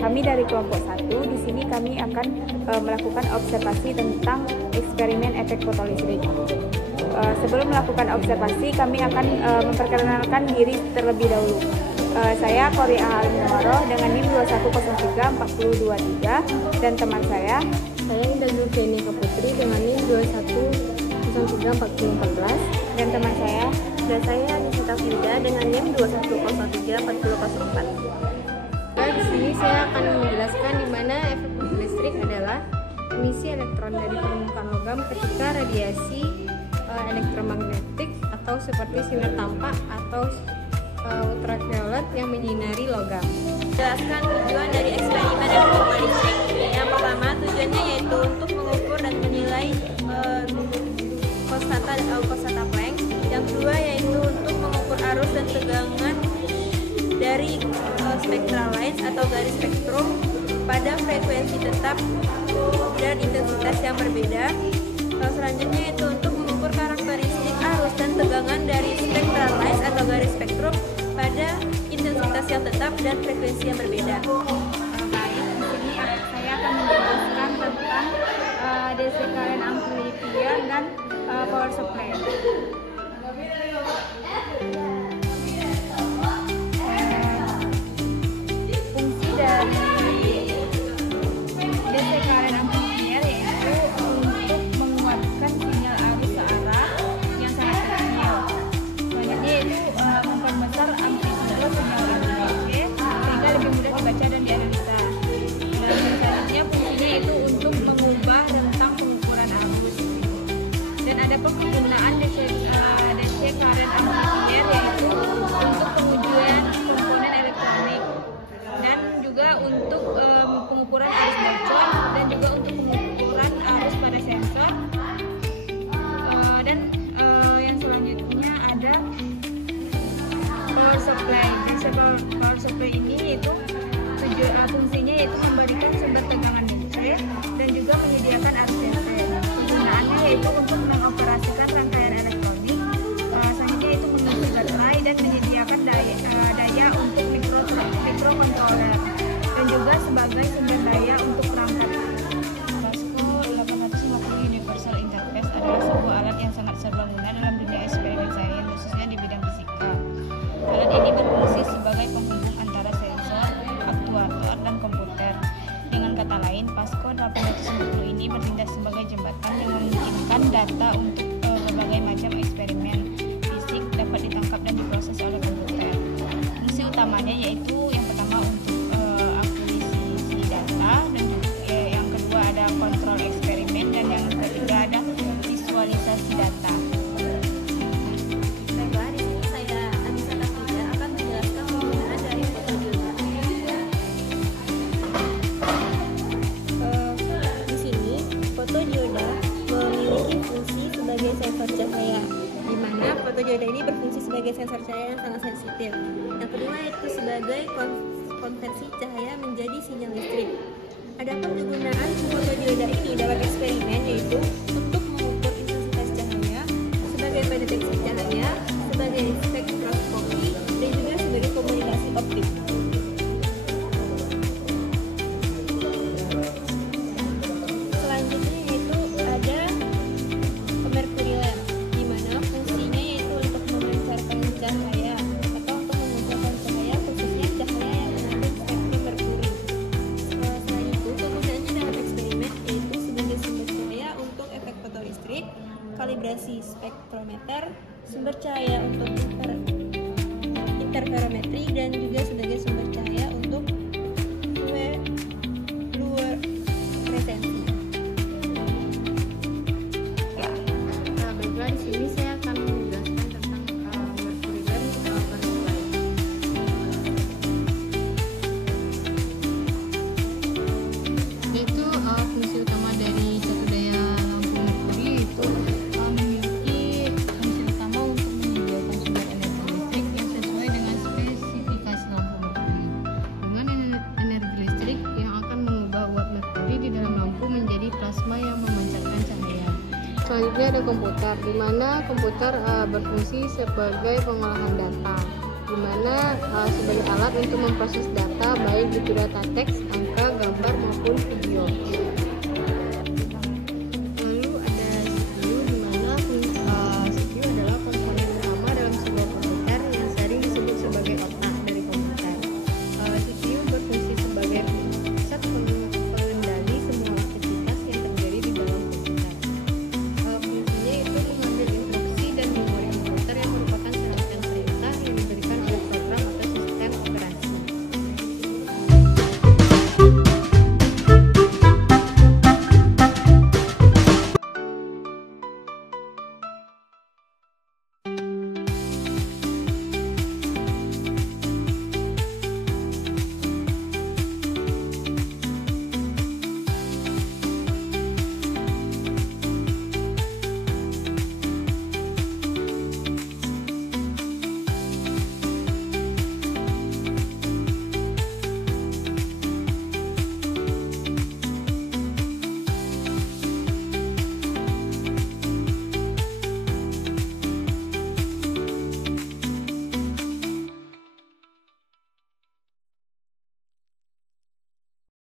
Kami dari kelompok 1, di sini kami akan melakukan observasi tentang eksperimen efek fotolistrik. Sebelum melakukan observasi, kami akan memperkenalkan diri terlebih dahulu. Saya Korea Halimawaro dengan NIM 21034023 dan teman saya Indah Zulfienika Putri dengan NIM 21034014 dan teman saya Nisita Frida dengan NIM 21034004. Di sini saya akan menjelaskan di mana efek fotolistrik adalah emisi elektron dari permukaan logam ketika radiasi elektromagnetik atau seperti sinar tampak atau ultraviolet yang menyinari logam. Jelaskan tujuan dari eksperimen efek fotolistrik. Yang pertama, tujuannya yaitu untuk mengukur dan menilai konstanta Planck. Yang kedua yaitu untuk mengukur arus dan tegangan dari spectral lines atau garis spektrum pada frekuensi tetap dan intensitas yang berbeda. Selanjutnya yaitu untuk mengukur karakteristik arus dan tegangan dari spectral lines atau garis spektrum pada intensitas yang tetap dan frekuensi yang berbeda. Baik, di sini saya akan menjelaskan tentang DC current amplifier dan power supply. Fungsi dari DC current amplifier yaitu untuk menguatkan sinyal arus searah yang sangat kecil. Selanjutnya yaitu memperbesar amplitude sinyal arus DC sehingga lebih mudah dibaca dan dianalisa. Dan selanjutnya fungsinya itu untuk mengubah rentang pengukuran arus. Dan ada penggunaan DC current amplifier yaitu untuk pengujian komponen elektronik dan juga untuk pengukuran arus bocor dan juga untuk pengukuran arus pada sensor. Dan yang selanjutnya ada power supply. Power supply ini yaitu fungsinya yaitu memberikan sumber tegangan DC dan juga menyediakan arus DC. Penggunaannya yaitu untuk mengoperasikan rangkaian elektronik. Selanjutnya itu mengisi baterai dan menyediakan daya untuk microcontroller dan juga sebagai sumber daya untuk perangkat. PASCO 850 Universal Interface adalah sebuah alat yang sangat serbaguna dalam dunia eksperimen sains, khususnya di bidang fisika. Alat ini berfungsi sebagai penghubung antara sensor, aktuator, dan komputer. Dengan kata lain, PASCO 850 ini bertindak sebagai jembatan yang memungkinkan data untuk berbagai macam eksperimen fisik dapat ditangkap dan diproses oleh komputer. Fungsi utamanya yaitu yang pertama untuk akuisisi data, dan yang kedua ada kontrol eksperimen, dan yang ketiga ada visualisasi data. Baiklah, di sini saya Nisita Frida akan menjelaskan penggunaan dari fotodioda. Di sini fotodioda memiliki fungsi sebagai sensor cahaya, di mana fotodioda ini berfungsi sebagai sensor cahaya yang sangat sensitif. Yang kedua itu sebagai konversi cahaya menjadi sinyal listrik. Adapun kegunaan fotodioda ini dalam eksperimen yaitu untuk mengukur intensitas cahaya, sebagai pendeteksi cahaya, sebagai spektroskopi, dan juga sebagai komunikasi optik. Selanjutnya yaitu ada mercury lamp, di mana fungsinya yaitu untuk memancarkan cahaya atau untuk memunculkan cahaya, khususnya cahaya yang mengandung spektrum merkuri. Selain itu, kegunaannya dalam eksperimen yaitu sebagai sumber cahaya untuk efek fotolistrik, kalibrasi spektrometer, sumber cahaya untuk interferometri, dan juga sebagai sumber cahaya untuk fluoresensi. Baiklah, di sini saya akan menjelaskan tentang mercury lamp power supply. Yaitu fungsi utama dari satu daya lampu merkuri itu memiliki fungsi utama untuk menyediakan sumber energi listrik yang sesuai dengan spesifikasi lampu merkuri, dengan energi listrik yang akan mengubah uap merkuri di dalam lampu menjadi plasma yang memancarkan cahaya. Selanjutnya ada komputer, di mana komputer berfungsi sebagai pengolahan data. di mana sebagai alat untuk memproses data baik itu data teks, angka, gambar maupun video.